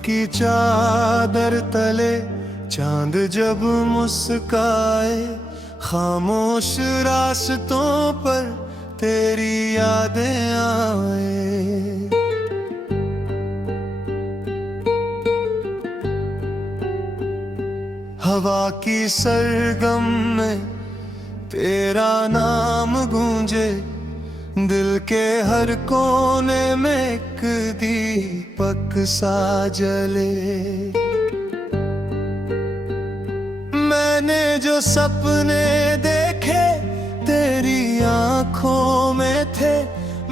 की चादर तले चांद जब मुस्काए, खामोश रास्तों पर तेरी यादें आए। हवा की सरगम में तेरा नाम गूंजे, दिल के हर कोने में एक दीपक सा जले। मैंने जो सपने देखे तेरी आंखों में थे,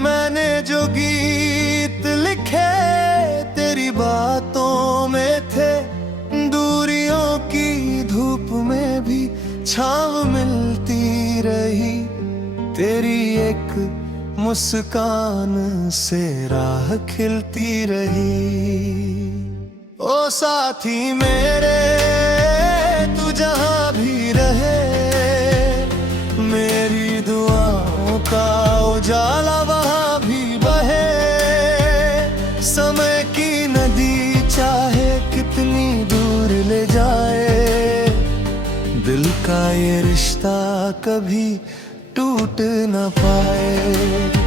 मैंने जो गीत लिखे तेरी बातों में थे। दूरियों की धूप में भी छाँव मिलती रही, तेरी एक मुस्कान से राह खिलती रही। ओ साथी मेरे तू जहाँ भी रहे, मेरी दुआओं का उजाला वहाँ भी बहे। समय की नदी चाहे कितनी दूर ले जाए, दिल का ये रिश्ता कभी टूट न पाए।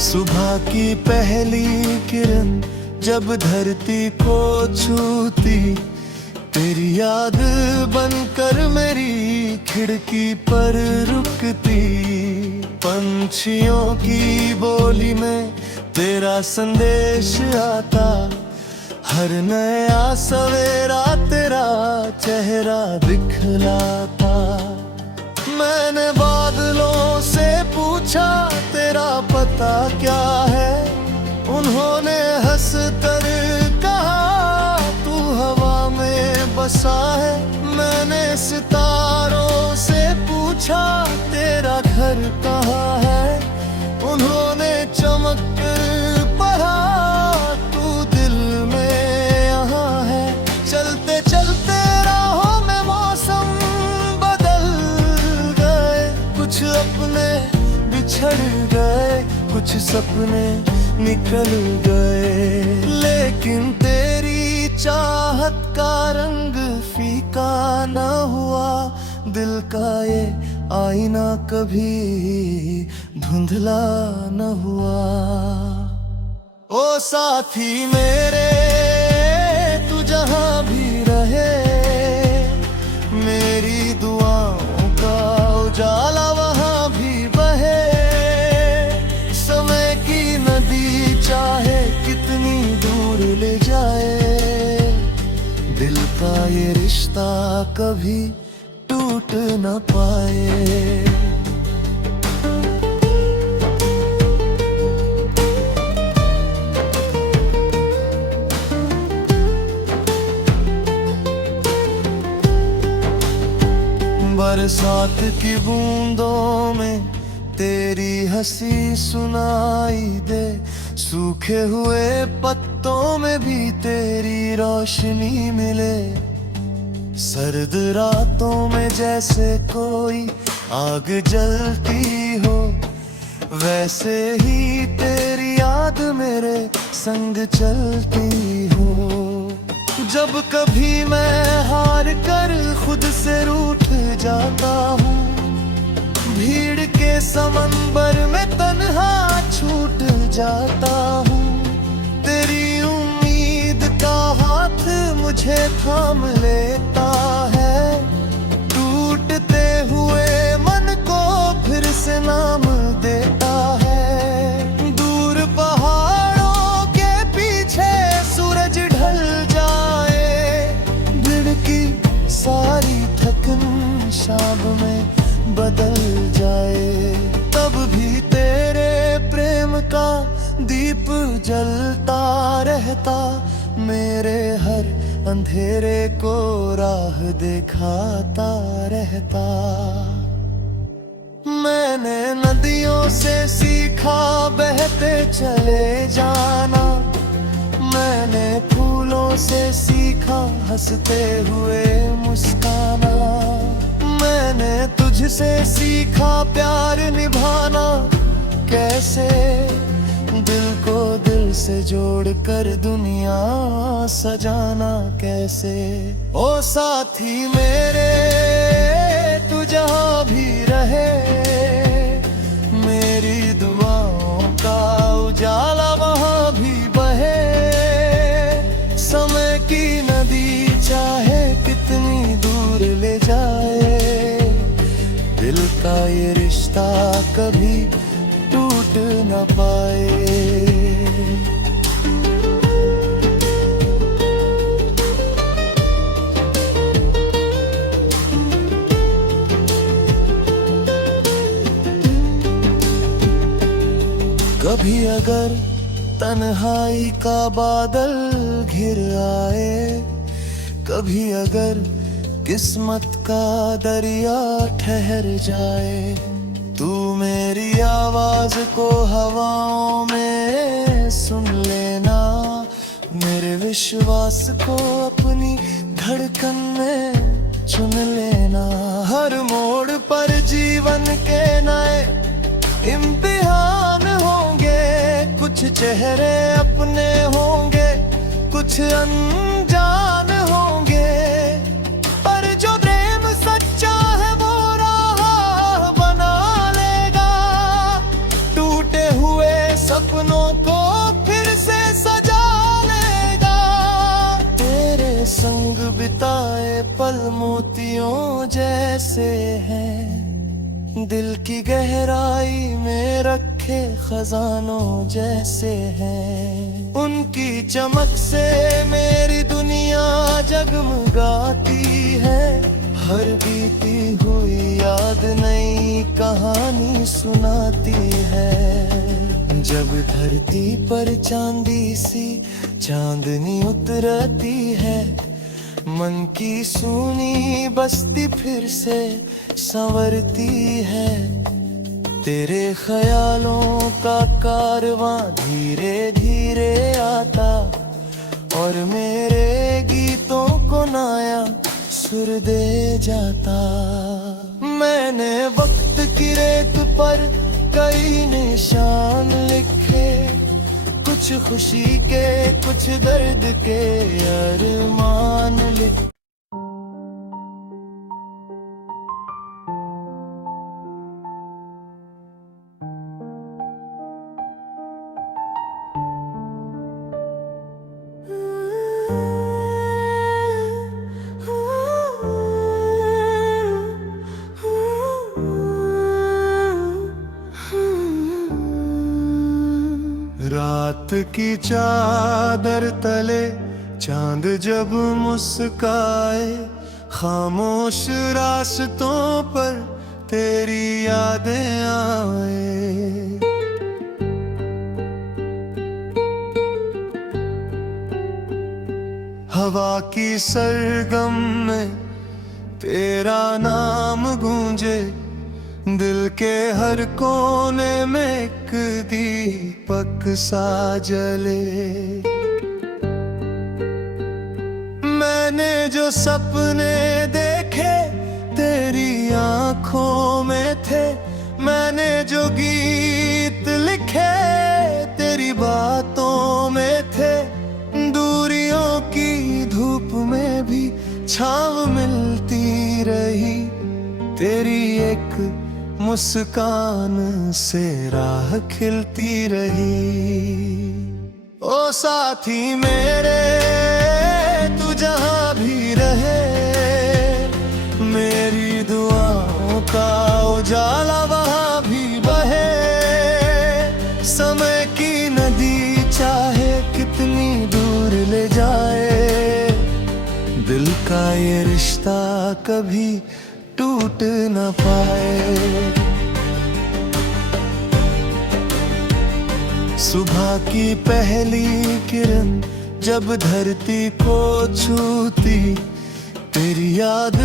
सुबह की पहली किरण जब धरती को छूती, तेरी याद बनकर मेरी खिड़की पर रुकती। पंछियों की बोली में तेरा संदेश आता, हर नया सवेरा तेरा चेहरा दिखलाता। मैंने बादलों से पूछा तेरा पता क्या है, उन्होंने हंस कर कहा तू हवा में बसा है। मैंने सितारों से पूछा तेरा घर कहाँ है, उन्होंने चमक कर पढ़ा तू दिल में यहाँ है। चलते चलते राहों में मौसम बदल गए, कुछ अपने बिछड़ गए, कुछ सपने निकल गए। लेकिन तेरी चाहत का रंग फीका न हुआ, दिल का ये आईना कभी धुंधला न हुआ। ओ साथी मेरे तू जहाँ भी रहे, मेरी दुआओं का उजाला वहाँ भी बहे। समय की नदी चाहे कितनी दूर ले जाए, दिल का ये रिश्ता कभी टूट न पाए। बरसात की बूंदों में तेरी हंसी सुनाई दे, सूखे हुए पत्तों में भी तेरी रोशनी मिले। सर्द रातों में जैसे कोई आग जलती हो, वैसे ही तेरी याद मेरे संग चलती हो। जब कभी मैं हार कर खुद से रूठ जाता हूँ, भीड़ के समंदर में तन्हा छूट जाता हूँ, तेरी उम्मीद का हाथ मुझे थाम लेता है। टूटते हुए मन को फिर से नाम देता है। दूर पहाड़ों के पीछे सूरज ढल जाए, भीड़ की सारी थकन शाम में बदल जाए, तब भी तेरे प्रेम का दीप जलता रहता, मेरे हर अंधेरे को राह दिखाता रहता। मैंने नदियों से सीखा बहते चले जाना, मैंने फूलों से सीखा हंसते हुए मुस्काना। मैंने तुझसे सीखा प्यार निभाना, कैसे दिल को दिल से जोड़कर दुनिया सजाना कैसे। ओ साथी मेरे तू जहाँ भी रहे, मेरी दुआओं का उजाला वहाँ भी बहे। समय की नदी चाहे कितनी दूर ले जाए, दिल का ये रिश्ता कभी टूट न पाए। कभी अगर तन्हाई का बादल घिर आए, कभी अगर किस्मत का दरिया ठहर जाए, तू मेरी आवाज को हवाओं में सुन लेना, मेरे विश्वास को अपनी धड़कन में चुन लेना। हर मोड़ पर जीवन के नए इम्तिहान होंगे, कुछ चेहरे अपने होंगे, कुछ अनजान होंगे, पर जो प्रेम सच्चा है वो राह बना लेगा। टूटे हुए सपनों को फिर से सजा लेगा। तेरे संग बिताए पल मोतियों जैसे हैं, दिल की गहराई में रखे खजानों जैसे हैं। उनकी चमक से मेरी दुनिया जगमगाती है, हर बीती हुई याद नई कहानी सुनाती है। जब धरती पर चांदी सी चांदनी उतरती है, मन की सूनी बस्ती फिर से संवरती है। तेरे ख्यालों का कारवां धीरे धीरे आता, और मेरे गीतों को नया सुर दे जाता। मैंने वक्त की रेत पर कई निशान लिखे, कुछ खुशी के कुछ दर्द के अरमान लिखे। रात की चादर तले चांद जब मुस्काए, खामोश रास्तों पर तेरी यादें आए। हवा की सरगम में तेरा नाम गूंजे, दिल के हर कोने में एक दीपक सा जले। मैंने जो सपने देखे तेरी आंखों में थे, मैंने जो गीत लिखे तेरी बातों में थे। दूरियों की धूप में भी छाँव मिलती रही, तेरी एक मुस्कान से राह खिलती रही। ओ साथी मेरे तू जहाँ भी रहे, मेरी दुआओं का उजाला वहाँ भी बहे। समय की नदी चाहे कितनी दूर ले जाए, दिल का ये रिश्ता कभी टूट न पाए। सुबह की पहली किरण जब धरती को छूती, तेरी याद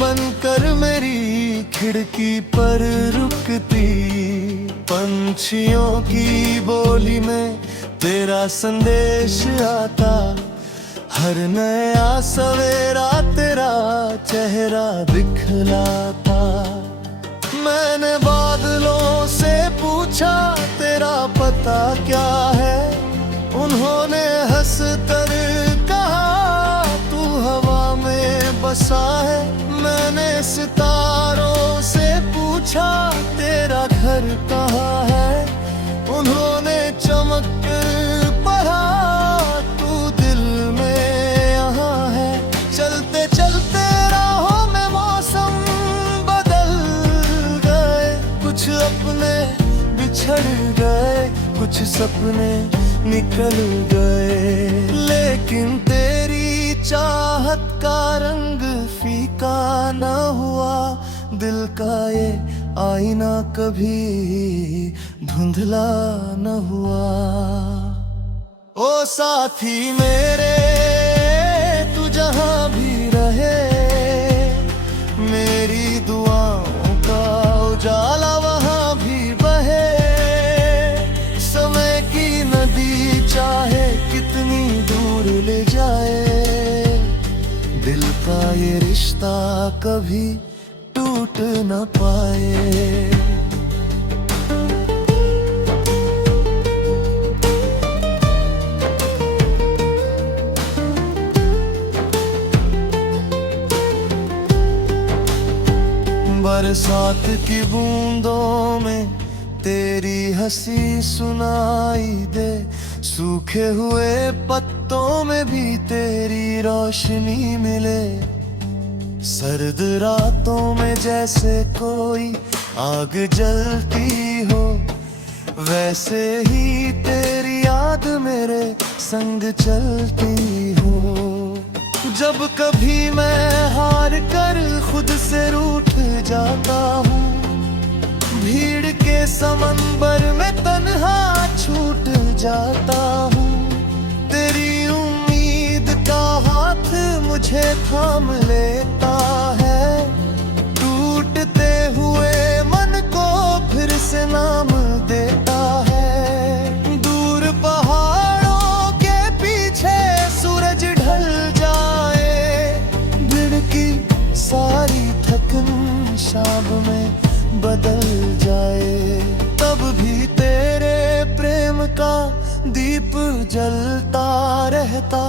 बनकर मेरी खिड़की पर रुकती। पंछियों की बोली में तेरा संदेश आता, हर नया सवेरा तेरा चेहरा दिखलाता। मैंने बादलों से पूछा तेरा पता क्या है। उन्होंने हंस कर कहा तू हवा में बसा है। मैंने सितारों से पूछा तेरा घर कहाँ है। उन्होंने चमक पढ़ा तू दिल में यहाँ है। चलते चलते राहों में मौसम बदल गए। कुछ अपने बिछड़ गए, कुछ सपने निकल गए। लेकिन तेरी चाहत का रंग फीका न हुआ। दिल का ये आईना कभी धुंधला न हुआ। ओ साथी मेरे तू जहां भी रहे, मेरी दुआओं का उजाला वहां भी बहे। समय की नदी चाहे कितनी दूर ले जाए, दिल का ये रिश्ता कभी टूट न पाए। बरसात की बूंदों में तेरी हंसी सुनाई दे। सूखे हुए पत्तों में भी तेरी रोशनी मिले। सर्द रातों में जैसे कोई आग जलती हो, वैसे ही तेरी याद मेरे संग चलती हो। जब कभी मैं हार कर खुद से रूठ जाता हूँ, भीड़ के समंदर में तन्हा छूट जाता हूँ। तेरी उम्मीद का हाथ मुझे थाम लेता है। टूटते हुए मन को फिर से नाम देता है। दूर पहाड़ों के पीछे सूरज ढल जाए, भीड़ की सारी थकन शाम में बदल जाए। तब भी तेरे प्रेम का दीप जलता रहता,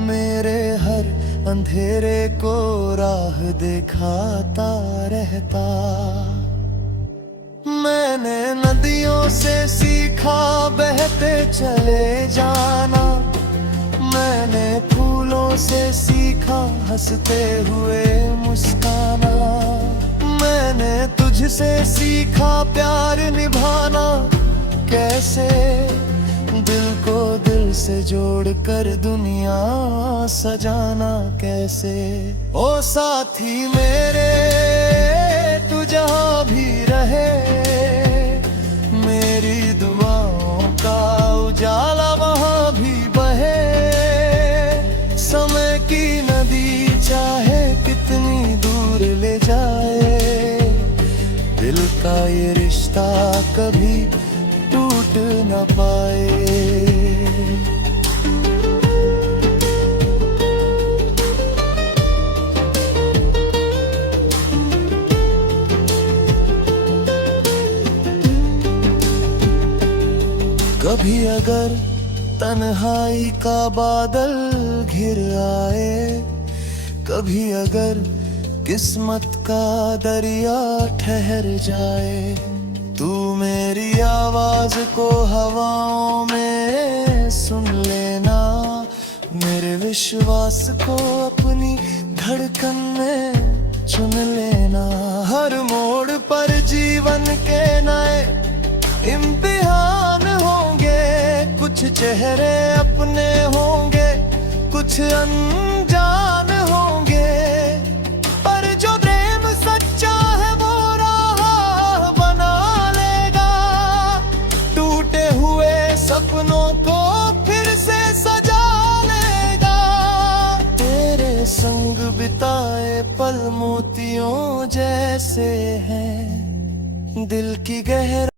मेरे हर अंधेरे को राह दिखाता रहता। मैंने नदियों से सीखा बहते चले जाना। मैंने फूलों से सीखा हंसते हुए मुस्काना। मैंने तुझसे सीखा प्यार निभाना कैसे, दिल को दिल से जोड़कर दुनिया सजाना कैसे। ओ साथी मेरे तू जहां भी रहे, मेरी दुआओं का उजाला वहां भी बहे। समय की नदी चाहे कितनी दूर ले जाए, दिल का ये रिश्ता कभी टूट न पाए। कभी अगर तन्हाई का बादल घिर आए, कभी अगर किस्मत का दरिया ठहर जाए, तू मेरी आवाज को हवाओं में सुन लेना। मेरे विश्वास को अपनी धड़कन में चुन लेना। हर मोड़ पर जीवन के नए इम्तिहान होंगे, कुछ चेहरे अपने होंगे, कुछ अनजान होंगे, पर जो प्रेम सच्चा है वो राह बना लेगा। टूटे हुए सपनों को फिर से सजा लेगा। तेरे संग बिताए पल मोतियों जैसे हैं, दिल की गहराई